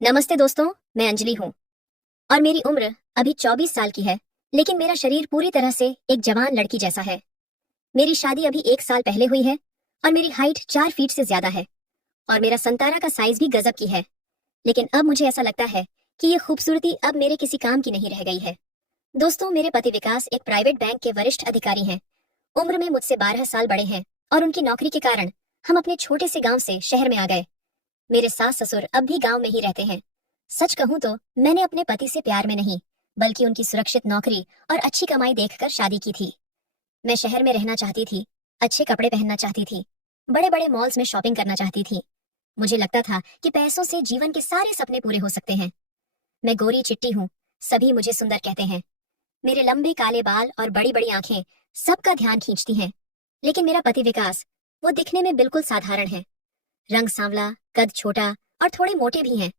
नमस्ते दोस्तों, मैं अंजलि हूँ और मेरी उम्र अभी 24 साल की है, लेकिन मेरा शरीर पूरी तरह से एक जवान लड़की जैसा है। मेरी शादी अभी 1 साल पहले हुई है और मेरी हाइट 4 फीट से ज्यादा है और मेरा संतारा का साइज भी गजब की है। लेकिन अब मुझे ऐसा लगता है कि ये खूबसूरती अब मेरे किसी काम की नहीं रह गई है। दोस्तों, मेरे पति विकास एक प्राइवेट बैंक के वरिष्ठ अधिकारी हैं। उम्र में मुझसे 12 साल बड़े हैं और उनकी नौकरी के कारण हम अपने छोटे से गांव से शहर में आ गए। मेरे सास ससुर अब भी गांव में ही रहते हैं। सच कहूं तो मैंने अपने पति से प्यार में नहीं, बल्कि उनकी सुरक्षित नौकरी और अच्छी कमाई देखकर शादी की थी। मैं शहर में रहना चाहती थी, अच्छे कपड़े पहनना चाहती थी, बड़े बड़े मॉल्स में शॉपिंग करना चाहती थी। मुझे लगता था कि पैसों से जीवन के सारे सपने पूरे हो सकते हैं। मैं गोरी चिट्टी हूँ, सभी मुझे सुंदर कहते हैं। मेरे लंबे काले बाल और बड़ी बड़ी आंखें सबका ध्यान खींचती हैं। लेकिन मेरा पति विकास, वो दिखने में बिल्कुल साधारण है। रंग सांवला, कद छोटा और थोड़े मोटे भी हैं।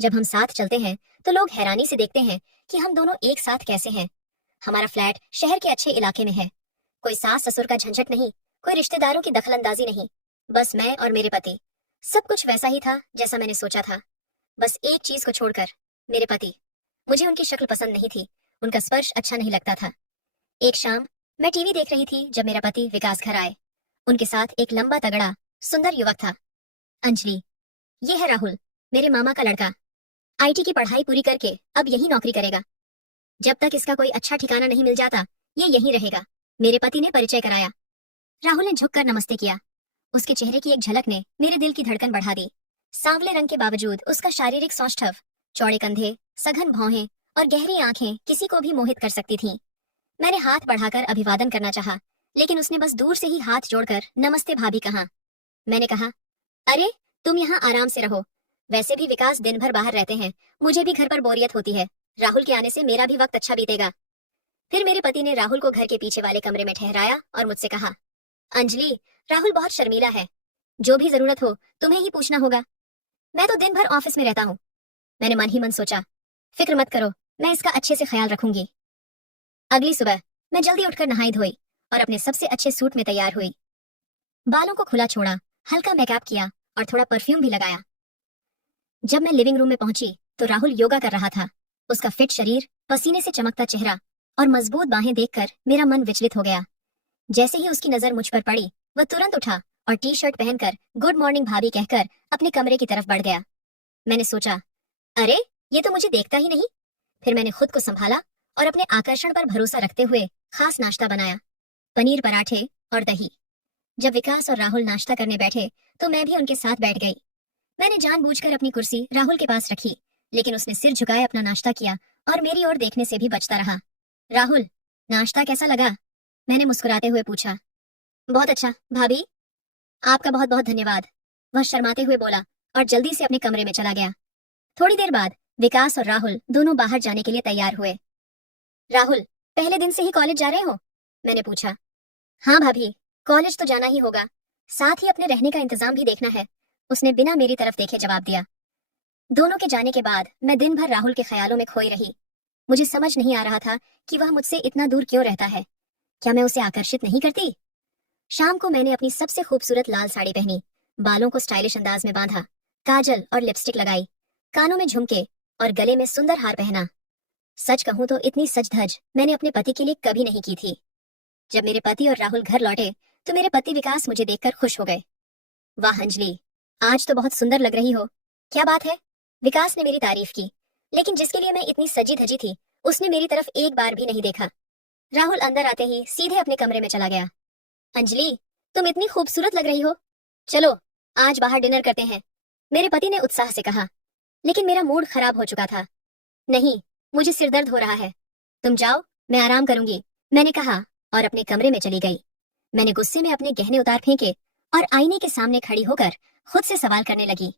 जब हम साथ चलते हैं तो लोग हैरानी से देखते हैं कि हम दोनों एक साथ कैसे हैं। हमारा फ्लैट शहर के अच्छे इलाके में है। कोई सास ससुर का झंझट नहीं, कोई रिश्तेदारों की दखलंदाजी नहीं। बस मैं और मेरे पति। सब कुछ वैसा ही था जैसा मैंने सोचा था। बस एक चीज को छोड़कर, मेरे पति। मुझे उनकी शक्ल पसंद नहीं थी, उनका स्पर्श अच्छा नहीं लगता था। एक शाम मैं टीवी देख रही थी जब मेरा पति विकास घर आए। उनके साथ एक लंबा तगड़ा सुंदर युवक था। अंजलि, ये है राहुल, मेरे मामा का लड़का। आईटी की पढ़ाई पूरी करके अब यही नौकरी करेगा। जब तक इसका कोई अच्छा ठिकाना नहीं मिल जाता, ये यहीं रहेगा। मेरे पति ने परिचय कराया। राहुल ने झुककर नमस्ते किया। उसके चेहरे की एक झलक ने मेरे दिल की धड़कन बढ़ा दी। सांवले रंग के बावजूद उसका शारीरिक सौष्ठव, चौड़े कंधे, सघन भौहें और गहरी आंखें किसी को भी मोहित कर सकती थीं। मैंने हाथ बढ़ाकर अभिवादन करना चाहा, लेकिन उसने बस दूर से ही हाथ जोड़कर नमस्ते भाभी कहा। मैंने कहा, अरे, तुम यहाँ आराम से रहो। वैसे भी विकास दिन भर बाहर रहते हैं, मुझे भी घर पर बोरियत होती है। राहुल के आने से मेरा भी वक्त अच्छा बीतेगा। फिर मेरे पति ने राहुल को घर के पीछे वाले कमरे में ठहराया और मुझसे कहा, अंजलि, राहुल बहुत शर्मीला है। जो भी जरूरत हो तुम्हें ही पूछना होगा। मैं तो दिन भर ऑफिस में रहता हूँ। मैंने मन ही मन सोचा, फिक्र मत करो, मैं इसका अच्छे से ख्याल रखूंगी। अगली सुबह मैं जल्दी उठकर नहाई धोई और अपने सबसे अच्छे सूट में तैयार हुई। बालों को खुला छोड़ा, हल्का मेकअप किया और थोड़ा परफ्यूम भी लगाया। जब मैं लिविंग रूम में पहुंची तो राहुल योगा कर रहा था। उसका फिट शरीर, पसीने से चमकता चेहरा और मजबूत बाहें देखकर मेरा मन विचलित हो गया। जैसे ही उसकी नजर मुझ पर पड़ी, वह तुरंत उठा और टी शर्ट पहनकर गुड मॉर्निंग भाभी कहकर अपने कमरे की तरफ बढ़ गया। मैंने सोचा, अरे, ये तो मुझे देखता ही नहीं। फिर मैंने खुद को संभाला और अपने आकर्षण पर भरोसा रखते हुए खास नाश्ता बनाया, पनीर पराठे और दही। जब विकास और राहुल नाश्ता करने बैठे तो मैं भी उनके साथ बैठ गई। मैंने जानबूझकर अपनी कुर्सी राहुल के पास रखी, लेकिन उसने सिर झुकाए अपना नाश्ता किया और मेरी ओर देखने से भी बचता रहा। राहुल, नाश्ता कैसा लगा? मैंने मुस्कुराते हुए पूछा। बहुत अच्छा भाभी, आपका बहुत बहुत धन्यवाद, वह शर्माते हुए बोला और जल्दी से अपने कमरे में चला गया। थोड़ी देर बाद विकास और राहुल दोनों बाहर जाने के लिए तैयार हुए। राहुल, पहले दिन से ही कॉलेज जा रहे हो? मैंने पूछा। हाँ भाभी, कॉलेज तो जाना ही होगा, साथ ही अपने रहने का इंतजाम भी देखना है, उसने बिना मेरी तरफ देखे जवाब दिया। दोनों के जाने के बाद मैं दिन भर राहुल के ख्यालों में खोई रही। मुझे समझ नहीं आ रहा था कि वह मुझसे इतना दूर क्यों रहता है। क्या मैं उसे आकर्षित नहीं करती? शाम को मैंने अपनी सबसे खूबसूरत लाल साड़ी पहनी, बालों को स्टाइलिश अंदाज में बांधा, काजल और लिपस्टिक लगाई, कानों में झुमके और गले में सुंदर हार पहना। सच कहूं तो इतनी सज धज मैंने अपने पति के लिए कभी नहीं की थी। जब मेरे पति और राहुल घर लौटे तो मेरे पति विकास मुझे देखकर खुश हो गए। वाह अंजलि, आज तो बहुत सुंदर लग रही हो। क्या बात है? विकास ने मेरी तारीफ की, लेकिन जिसके लिए मैं इतनी सजी धजी थी, उसने मेरी तरफ एक बार भी नहीं देखा। राहुल अंदर आते ही सीधे अपने कमरे में चला गया। अंजलि, तुम इतनी खूबसूरत लग रही हो। चलो, आज बाहर डिनर करते हैं, मेरे पति ने उत्साह से कहा। लेकिन मेरा मूड खराब हो चुका था। नहीं, मुझे सिरदर्द हो रहा है। तुम जाओ, मैं आराम करूंगी, मैंने कहा और अपने कमरे में चली गई। मैंने गुस्से में अपने गहने उतार फेंके और आईने के सामने खड़ी होकर खुद से सवाल करने लगी,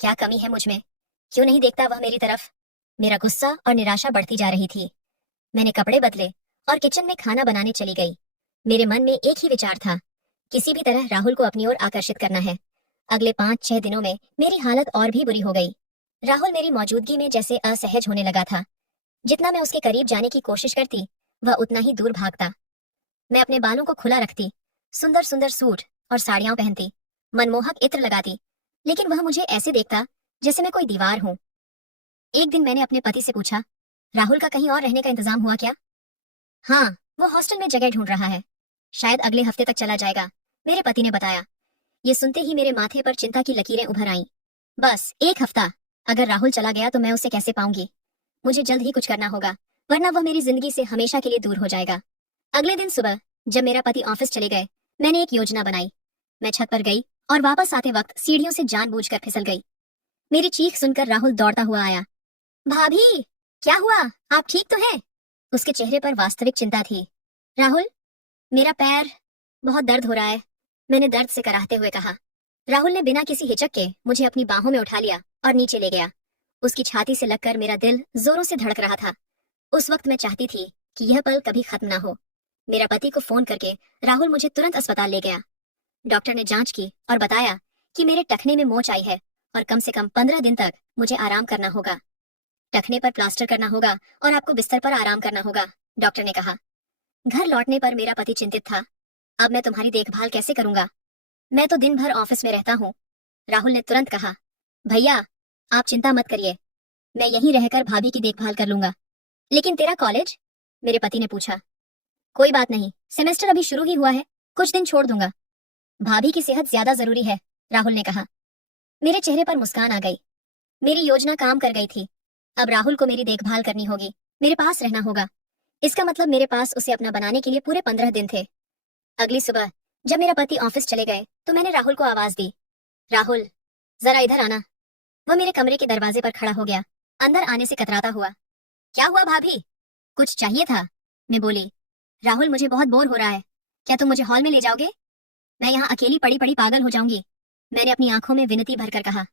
क्या कमी है मुझ में? क्यों नहीं देखता वह मेरी तरफ? मेरा गुस्सा और निराशा बढ़ती जा रही थी। मैंने कपड़े बदले और किचन में खाना बनाने चली गई। मेरे मन में एक ही विचार था, किसी भी तरह राहुल को अपनी ओर आकर्षित करना है। अगले 5-6 दिनों में मेरी हालत और भी बुरी हो गई। राहुल मेरी मौजूदगी में जैसे असहज होने लगा था। जितना मैं उसके करीब जाने की कोशिश करती, वह उतना ही दूर भागता। मैं अपने बालों को खुला रखती, सुंदर सुंदर सूट और साड़ियां पहनती, मनमोहक इत्र लगाती, लेकिन वह मुझे ऐसे देखता जैसे मैं कोई दीवार हूं। एक दिन मैंने अपने पति से पूछा, राहुल का कहीं और रहने का इंतजाम हुआ क्या? हाँ, वो हॉस्टल में जगह ढूंढ रहा है, शायद अगले हफ्ते तक चला जाएगा, मेरे पति ने बताया। ये सुनते ही मेरे माथे पर चिंता की लकीरें उभर आईं। बस एक हफ्ता, अगर राहुल चला गया तो मैं उसे कैसे पाऊंगी? मुझे जल्द ही कुछ करना होगा, वरना वह मेरी जिंदगी से हमेशा के लिए दूर हो जाएगा। अगले दिन सुबह जब मेरा पति ऑफिस चले गए, मैंने एक योजना बनाई। मैं छत पर गई और वापस आते वक्त सीढ़ियों से जानबूझकर फिसल गई। मेरी चीख सुनकर राहुल दौड़ता हुआ आया। भाभी, क्या हुआ? आप ठीक तो हैं? उसके चेहरे पर वास्तविक चिंता थी। राहुल, मेरा पैर बहुत दर्द हो रहा है, मैंने दर्द से कराहते हुए कहा। राहुल ने बिना किसी हिचक के मुझे अपनी बाहों में उठा लिया और नीचे ले गया। उसकी छाती से लगकर मेरा दिल जोरों से धड़क रहा था। उस वक्त मैं चाहती थी कि यह पल कभी खत्म ना हो। मेरा पति को फोन करके राहुल मुझे तुरंत अस्पताल ले गया। डॉक्टर ने जांच की और बताया कि मेरे टखने में मोच आई है और कम से कम 15 दिन तक मुझे आराम करना होगा। टखने पर प्लास्टर करना होगा और आपको बिस्तर पर आराम करना होगा, डॉक्टर ने कहा। घर लौटने पर मेरा पति चिंतित था। अब मैं तुम्हारी देखभाल कैसे करूंगा? मैं तो दिन भर ऑफिस में रहता हूँ। राहुल ने तुरंत कहा, भैया आप चिंता मत करिए, मैं यहीं रहकर भाभी की देखभाल कर लूंगा। लेकिन तेरा कॉलेज? मेरे पति ने पूछा। कोई बात नहीं, सेमेस्टर अभी शुरू ही हुआ है, कुछ दिन छोड़ दूंगा। भाभी की सेहत ज्यादा जरूरी है, राहुल ने कहा। मेरे चेहरे पर मुस्कान आ गई। मेरी योजना काम कर गई थी। अब राहुल को मेरी देखभाल करनी होगी, मेरे पास रहना होगा। इसका मतलब मेरे पास उसे अपना बनाने के लिए पूरे 15 दिन थे। अगली सुबह जब मेरा पति ऑफिस चले गए तो मैंने राहुल को आवाज दी, राहुल जरा इधर आना। वह मेरे कमरे के दरवाजे पर खड़ा हो गया, अंदर आने से कतराता हुआ। क्या हुआ भाभी? कुछ चाहिए था? मैं बोली। राहुल, मुझे बहुत बोर हो रहा है, क्या तुम मुझे हॉल में ले जाओगे? मैं यहाँ अकेली पड़ी पड़ी पागल हो जाऊंगी, मैंने अपनी आंखों में विनती भरकर कहा।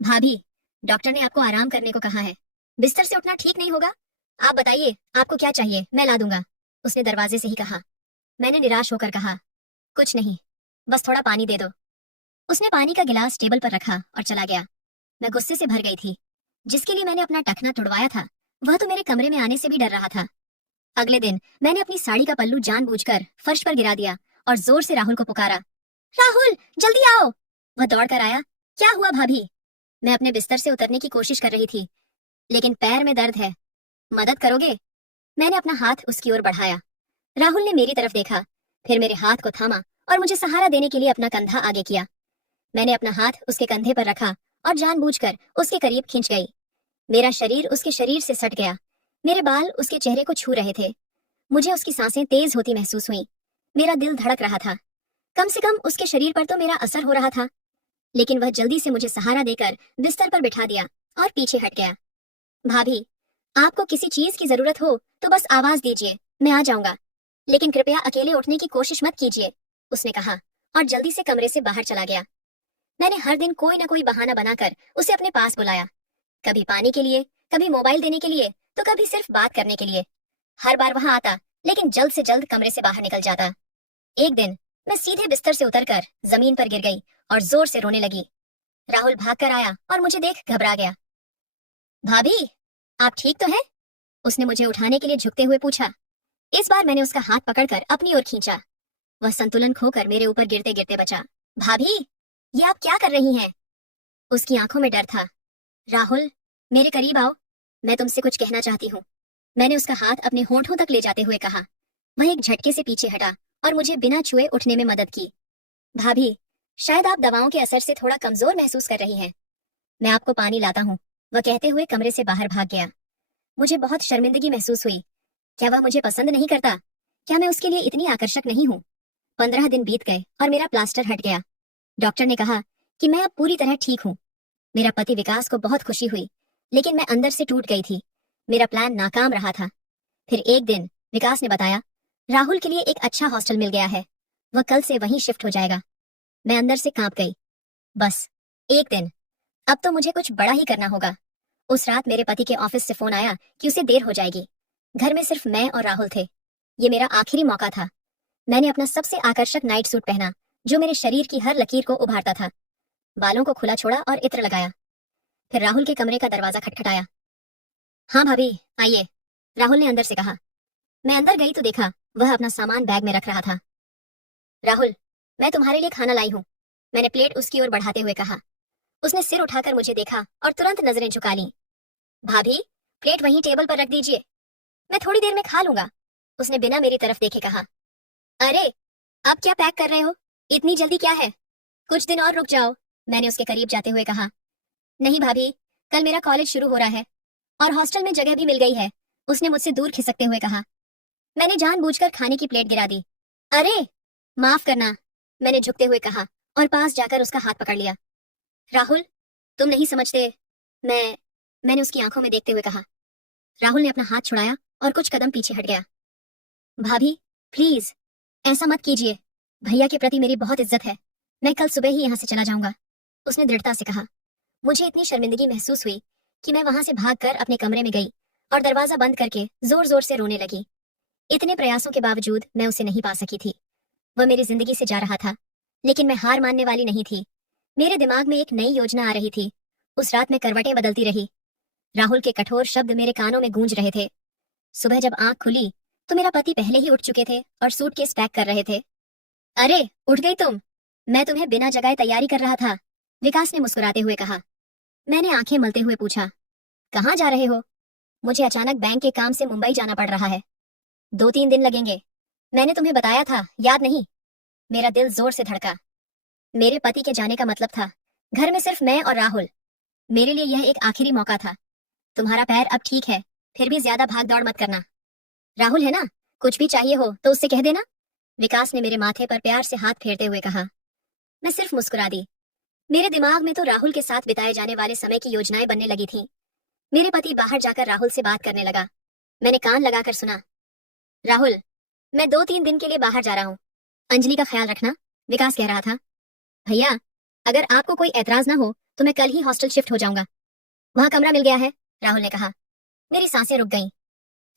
भाभी, डॉक्टर ने आपको आराम करने को कहा है, बिस्तर से उठना ठीक नहीं होगा। आप बताइए आपको क्या चाहिए, मैं ला दूंगा, उसने दरवाजे से ही कहा। मैंने निराश होकर कहा, कुछ नहीं, बस थोड़ा पानी दे दो। उसने पानी का गिलास टेबल पर रखा और चला गया। मैं गुस्से से भर गई थी। जिसके लिए मैंने अपना टखना तुड़वाया था वह तो मेरे कमरे में आने से भी डर रहा था। अगले दिन मैंने अपनी साड़ी का पल्लू जानबूझकर फर्श पर गिरा दिया और जोर से राहुल को पुकारा, राहुल जल्दी आओ। वह दौड़कर आया। क्या हुआ भाभी? मैं अपने बिस्तर से उतरने की कोशिश कर रही थी, लेकिन पैर में दर्द है, मदद करोगे? मैंने अपना हाथ उसकी ओर बढ़ाया। राहुल ने मेरी तरफ देखा, फिर मेरे हाथ को थामा और मुझे सहारा देने के लिए अपना कंधा आगे किया। मैंने अपना हाथ उसके कंधे पर रखा और जानबूझकर उसके करीब खींच गई। मेरा शरीर उसके शरीर से सट गया। मेरे बाल उसके चेहरे को छू रहे थे। मुझे उसकी सांसें तेज होती महसूस हुई। मेरा दिल धड़क रहा था। कम से कम उसके शरीर पर तो मेरा असर हो रहा था। लेकिन वह जल्दी से मुझे सहारा देकर बिस्तर पर बिठा दिया और पीछे हट गया। भाभी, आपको किसी चीज की जरूरत हो तो बस आवाज दीजिए, मैं आ जाऊंगा, लेकिन कृपया अकेले उठने की कोशिश मत कीजिए, उसने कहा और जल्दी से कमरे से बाहर चला गया। मैंने हर दिन कोई ना कोई बहाना बनाकर उसे अपने पास बुलाया, कभी पानी के लिए, कभी मोबाइल देने के लिए, तो कभी सिर्फ बात करने के लिए। हर बार वहां आता, लेकिन जल्द से जल्द कमरे से बाहर निकल जाता। एक दिन मैं सीधे बिस्तर से उतरकर जमीन पर गिर गई और जोर से रोने लगी। राहुल भागकर आया और मुझे देख घबरा गया। भाभी, आप ठीक तो हैं? उसने मुझे उठाने के लिए झुकते हुए पूछा। इस बार मैंने उसका हाथ पकड़कर अपनी ओर खींचा। वह संतुलन खोकर मेरे ऊपर गिरते गिरते बचा। भाभी, ये आप क्या कर रही हैं? उसकी आंखों में डर था। राहुल, मेरे करीब आओ, मैं तुमसे कुछ कहना चाहती हूँ, मैंने उसका हाथ अपने होंठों तक ले जाते हुए कहा। वह एक झटके से पीछे हटा और मुझे बिना छुए उठने में मदद की। भाभी, शायद आप दवाओं के असर से थोड़ा कमजोर महसूस कर रही हैं, मैं आपको पानी लाता हूँ, वह कहते हुए कमरे से बाहर भाग गया। मुझे बहुत शर्मिंदगी महसूस हुई। क्या वह मुझे पसंद नहीं करता? क्या मैं उसके लिए इतनी आकर्षक नहीं हूँ? 15 दिन बीत गए और मेरा प्लास्टर हट गया। डॉक्टर ने कहा कि मैं अब पूरी तरह ठीक हूँ। मेरा पति विकास को बहुत खुशी हुई, लेकिन मैं अंदर से टूट गई थी। मेरा प्लान नाकाम रहा था। फिर एक दिन विकास ने बताया, राहुल के लिए एक अच्छा हॉस्टल मिल गया है, वह कल से वहीं शिफ्ट हो जाएगा। मैं अंदर से कांप गई। बस एक दिन, अब तो मुझे कुछ बड़ा ही करना होगा। उस रात मेरे पति के ऑफिस से फोन आया कि उसे देर हो जाएगी। घर में सिर्फ मैं और राहुल थे। ये मेरा आखिरी मौका था। मैंने अपना सबसे आकर्षक नाइट सूट पहना, जो मेरे शरीर की हर लकीर को उभारता था। बालों को खुला छोड़ा और इत्र लगाया। फिर राहुल के कमरे का दरवाजा खटखटाया। हाँ भाभी, आइए, राहुल ने अंदर से कहा। मैं अंदर गई तो देखा वह अपना सामान बैग में रख रहा था। राहुल, मैं तुम्हारे लिए खाना लाई हूँ, मैंने प्लेट उसकी ओर बढ़ाते हुए कहा। उसने सिर उठाकर मुझे देखा और तुरंत नजरें झुका लीं। भाभी, प्लेट वहीं टेबल पर रख दीजिए, मैं थोड़ी देर में खा लूंगा, उसने बिना मेरी तरफ देखे कहा। अरे, अब क्या पैक कर रहे हो? इतनी जल्दी क्या है? कुछ दिन और रुक जाओ, मैंने उसके करीब जाते हुए कहा। नहीं भाभी, कल मेरा कॉलेज शुरू हो रहा है और हॉस्टल में जगह भी मिल गई है, उसने मुझसे दूर खिसकते हुए कहा। मैंने जानबूझकर खाने की प्लेट गिरा दी। अरे, माफ करना, मैंने झुकते हुए कहा और पास जाकर उसका हाथ पकड़ लिया। राहुल, तुम नहीं समझते, मैंने उसकी आंखों में देखते हुए कहा। राहुल ने अपना हाथ छुड़ाया और कुछ कदम पीछे हट गया। भाभी, प्लीज, ऐसा मत कीजिए, भैया के प्रति मेरी बहुत इज्जत है, मैं कल सुबह ही यहाँ से चला जाऊंगा, उसने दृढ़ता से कहा। मुझे इतनी शर्मिंदगी महसूस हुई कि मैं वहां से भागकर अपने कमरे में गई और दरवाजा बंद करके जोर जोर से रोने लगी। इतने प्रयासों के बावजूद मैं उसे नहीं पा सकी थी। वह मेरी जिंदगी से जा रहा था, लेकिन मैं हार मानने वाली नहीं थी। मेरे दिमाग में एक नई योजना आ रही थी। उस रात मैं करवटें बदलती रही। राहुल के कठोर शब्द मेरे कानों में गूंज रहे थे। सुबह जब आंख खुली तो मेरा पति पहले ही उठ चुके थे और सूटकेस पैक कर रहे थे। अरे, उठ गई तुम? मैं तुम्हें बिना जगाए तैयारी कर रहा था, विकास ने मुस्कुराते हुए कहा। मैंने आंखें मलते हुए पूछा, कहाँ जा रहे हो? मुझे अचानक बैंक के काम से मुंबई जाना पड़ रहा है, 2-3 दिन लगेंगे, मैंने तुम्हें बताया था, याद नहीं? मेरा दिल जोर से धड़का। मेरे पति के जाने का मतलब था घर में सिर्फ मैं और राहुल। मेरे लिए यह एक आखिरी मौका था। तुम्हारा पैर अब ठीक है, फिर भी ज्यादा भाग दौड़ मत करना। राहुल है ना, कुछ भी चाहिए हो तो उससे कह देना, विकास ने मेरे माथे पर प्यार से हाथ फेरते हुए कहा। मैं सिर्फ मुस्कुरा दी। मेरे दिमाग में तो राहुल के साथ बिताए जाने वाले समय की योजनाएं बनने लगी थीं। मेरे पति बाहर जाकर राहुल से बात करने लगा। मैंने कान लगाकर सुना। राहुल, मैं 2-3 दिन के लिए बाहर जा रहा हूँ, अंजलि का ख्याल रखना, विकास कह रहा था। भैया, अगर आपको कोई एतराज ना हो तो मैं कल ही हॉस्टल शिफ्ट हो जाऊंगा, वहां कमरा मिल गया है, राहुल ने कहा। मेरी सांसें रुक गईं।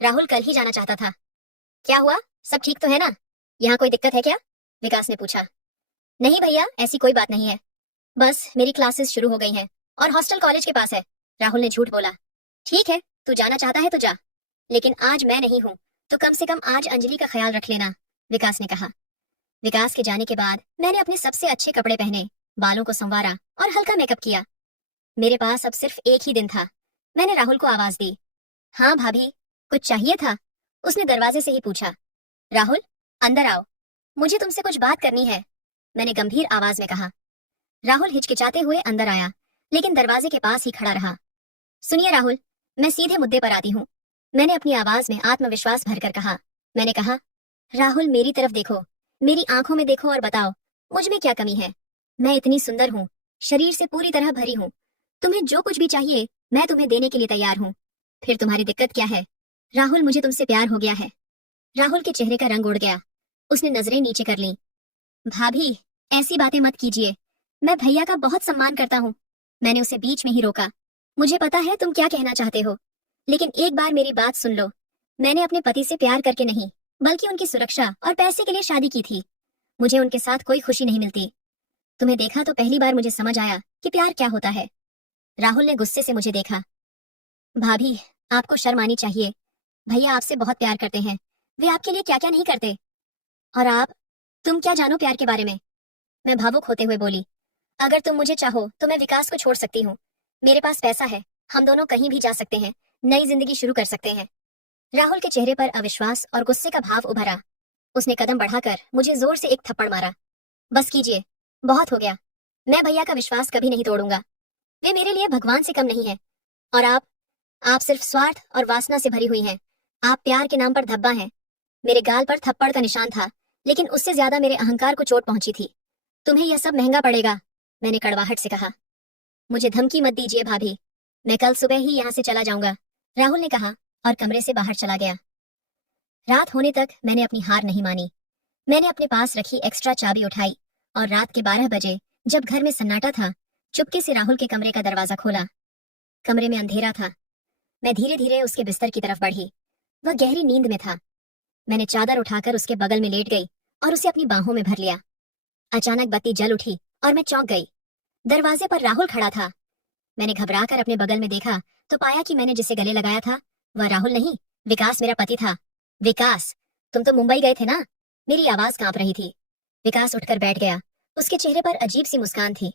राहुल कल ही जाना चाहता था। क्या हुआ, सब ठीक तो है ना? यहाँ कोई दिक्कत है क्या? विकास ने पूछा। नहीं भैया, ऐसी कोई बात नहीं है, बस मेरी क्लासेस शुरू हो गई हैं और हॉस्टल कॉलेज के पास है, राहुल ने झूठ बोला। ठीक है, तू जाना चाहता है तो जा, लेकिन आज मैं नहीं हूँ, तो कम से कम आज अंजलि का ख्याल रख लेना, विकास ने कहा। विकास के जाने के बाद मैंने अपने सबसे अच्छे कपड़े पहने, बालों को संवारा और हल्का मेकअप किया। मेरे पास अब सिर्फ एक ही दिन था। मैंने राहुल को आवाज दी। हाँ भाभी, कुछ चाहिए था? उसने दरवाजे से ही पूछा। राहुल, अंदर आओ, मुझे तुमसे कुछ बात करनी है, मैंने गंभीर आवाज में कहा। राहुल हिचकिचाते हुए अंदर आया, लेकिन दरवाजे के पास ही खड़ा रहा। सुनिए राहुल, मैं सीधे मुद्दे पर आती हूँ, मैंने अपनी आवाज में आत्मविश्वास भरकर कहा। मैंने कहा, राहुल मेरी तरफ देखो, मेरी आंखों में देखो और बताओ, मुझ में क्या कमी है? मैं इतनी सुंदर हूँ, शरीर से पूरी तरह भरी हूँ, तुम्हें जो कुछ भी चाहिए मैं तुम्हें देने के लिए तैयार हूँ, फिर तुम्हारी दिक्कत क्या है? राहुल, मुझे तुमसे प्यार हो गया है। राहुल के चेहरे का रंग उड़ गया, उसने नजरें नीचे कर लीं। भाभी, ऐसी बातें मत कीजिए, मैं भैया का बहुत सम्मान करता हूँ, मैंने उसे बीच में ही रोका। मुझे पता है तुम क्या कहना चाहते हो, लेकिन एक बार मेरी बात सुन लो, मैंने अपने पति से प्यार करके नहीं, बल्कि उनकी सुरक्षा और पैसे के लिए शादी की थी। मुझे उनके साथ कोई खुशी नहीं मिलती। तुम्हें देखा तो पहली बार मुझे समझ आया कि प्यार क्या होता है। राहुल ने गुस्से से मुझे देखा। भाभी, आपको शर्म आनी चाहिए, भैया आपसे बहुत प्यार करते हैं, वे आपके लिए क्या क्या नहीं करते। और आप, तुम क्या जानो प्यार के बारे में? मैं भावुक होते हुए बोली। अगर तुम मुझे चाहो तो मैं विकास को छोड़ सकती हूँ, मेरे पास पैसा है, हम दोनों कहीं भी जा सकते हैं, नई जिंदगी शुरू कर सकते हैं। राहुल के चेहरे पर अविश्वास और गुस्से का भाव उभरा। उसने कदम बढ़ाकर मुझे जोर से एक थप्पड़ मारा। बस कीजिए, बहुत हो गया, मैं भैया का विश्वास कभी नहीं तोड़ूंगा, वे मेरे लिए भगवान से कम नहीं है। और आप सिर्फ स्वार्थ और वासना से भरी हुई हैं, आप प्यार के नाम पर धब्बा हैं। मेरे गाल पर थप्पड़ का निशान था, लेकिन उससे ज्यादा मेरे अहंकार को चोट पहुंची थी। तुम्हें यह सब महंगा पड़ेगा, मैंने कड़वाहट से कहा। मुझे धमकी मत दीजिए भाभी, मैं कल सुबह ही यहाँ से चला जाऊंगा, राहुल ने कहा और कमरे से बाहर चला गया। रात होने तक मैंने अपनी हार नहीं मानी। मैंने अपने पास रखी एक्स्ट्रा चाबी उठाई और रात के 12 बजे, जब घर में सन्नाटा था, चुपके से राहुल के कमरे का दरवाजा खोला। कमरे में अंधेरा था। मैं धीरे धीरे उसके बिस्तर की तरफ बढ़ी। वह गहरी नींद में था। मैंने चादर उठाकर उसके बगल में लेट गई और उसे अपनी बाहों में भर लिया। अचानक बत्ती जल उठी और मैं चौंक गई। दरवाजे पर राहुल खड़ा था। मैंने घबराकर अपने बगल में देखा तो पाया कि मैंने जिसे गले लगाया था वह राहुल नहीं, विकास मेरा पति था। विकास, तुम तो मुंबई गए थे ना? मेरी आवाज कांप रही थी। विकास उठकर बैठ गया, उसके चेहरे पर अजीब सी मुस्कान थी।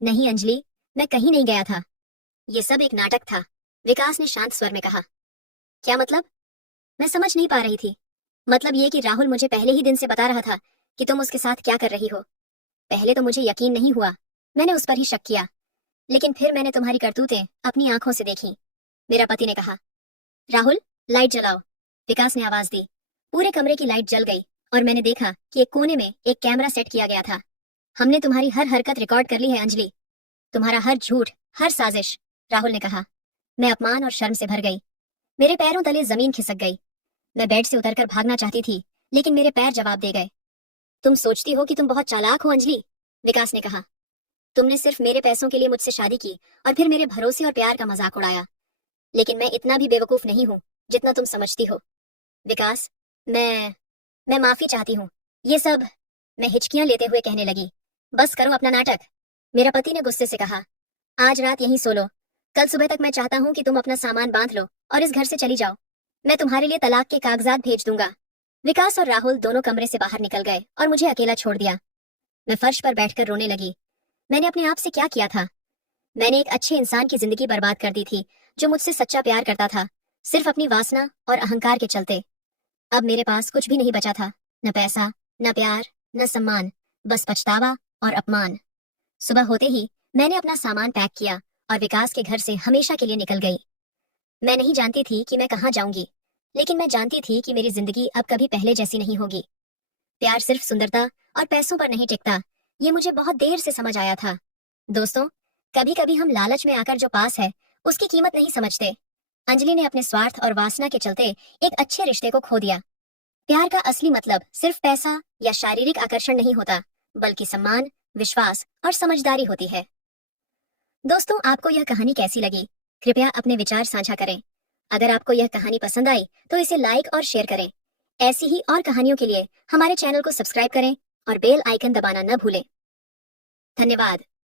नहीं अंजलि, मैं कहीं नहीं गया था, ये सब एक नाटक था, विकास ने शांत स्वर में कहा। क्या मतलब? मैं समझ नहीं पा रही थी। मतलब ये कि राहुल मुझे पहले ही दिन से बता रहा था कि तुम उसके साथ क्या कर रही हो। पहले तो मुझे यकीन नहीं हुआ, मैंने उस पर ही शक किया, लेकिन फिर मैंने तुम्हारी करतूतें अपनी आंखों से देखी। मेरा पति ने कहा। राहुल, लाइट जलाओ, विकास ने आवाज दी। पूरे कमरे की लाइट जल गई और मैंने देखा कि एक कोने में एक कैमरा सेट किया गया था। हमने तुम्हारी हर हरकत रिकॉर्ड कर ली है अंजलि, तुम्हारा हर झूठ, हर साजिश, राहुल ने कहा। मैं अपमान और शर्म से भर गई। मेरे पैरों तले जमीन खिसक गई। मैं बेड से उतरकर भागना चाहती थी, लेकिन मेरे पैर जवाब दे गए। तुम सोचती हो कि तुम बहुत चालाक हो अंजलि, विकास ने कहा। तुमने सिर्फ मेरे पैसों के लिए मुझसे शादी की और फिर मेरे भरोसे और प्यार का मजाक उड़ाया, लेकिन मैं इतना भी बेवकूफ नहीं हूँ जितना तुम समझती हो। विकास, मैं माफी चाहती हूँ। ये सब, मैं हिचकियां लेते हुए कहने लगी। बस करो अपना नाटक, मेरा पति ने गुस्से से कहा। आज रात यहीं सो लो, कल सुबह तक मैं चाहता हूँ कि तुम अपना सामान बांध लो और इस घर से चली जाओ। मैं तुम्हारे लिए तलाक के कागजात भेज दूंगा। विकास और राहुल दोनों कमरे से बाहर निकल गए और मुझे अकेला छोड़ दिया। मैं फर्श पर बैठकर रोने लगी। मैंने अपने आप से क्या किया था? मैंने एक अच्छे इंसान की जिंदगी बर्बाद कर दी थी, जो मुझसे सच्चा प्यार करता था, सिर्फ अपनी वासना और अहंकार के चलते। अब मेरे पास कुछ भी नहीं बचा था, न पैसा, न प्यार, न सम्मान, बस पछतावा और अपमान। सुबह होते ही मैंने अपना सामान पैक किया और विकास के घर से हमेशा के लिए निकल गई। मैं नहीं जानती थी कि मैं कहाँ जाऊंगी, लेकिन मैं जानती थी कि मेरी जिंदगी अब कभी पहले जैसी नहीं होगी। प्यार सिर्फ सुंदरता और पैसों पर नहीं टिकता, ये मुझे बहुत देर से समझ आया था। दोस्तों, कभी कभी हम लालच में आकर जो पास है उसकी कीमत नहीं समझते। अंजलि ने अपने स्वार्थ और वासना के चलते एक अच्छे रिश्ते को खो दिया। प्यार का असली मतलब सिर्फ पैसा या शारीरिक आकर्षण नहीं होता, बल्कि सम्मान, विश्वास और समझदारी होती है। दोस्तों, आपको यह कहानी कैसी लगी? कृपया अपने विचार साझा करें। अगर आपको यह कहानी पसंद आई तो इसे लाइक और शेयर करें। ऐसी ही और कहानियों के लिए हमारे चैनल को सब्सक्राइब करें और बेल आइकन दबाना न भूलें। धन्यवाद।